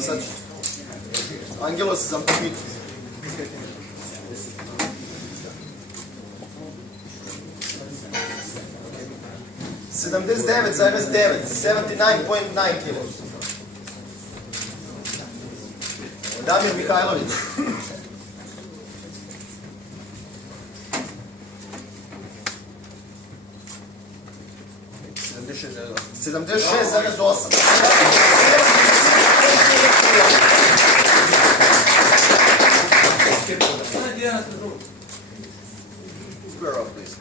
Sad, Angelos Zampamit. $79,9, 79.9 kilo. Damir Mihajlović. $76,8. Square off, please.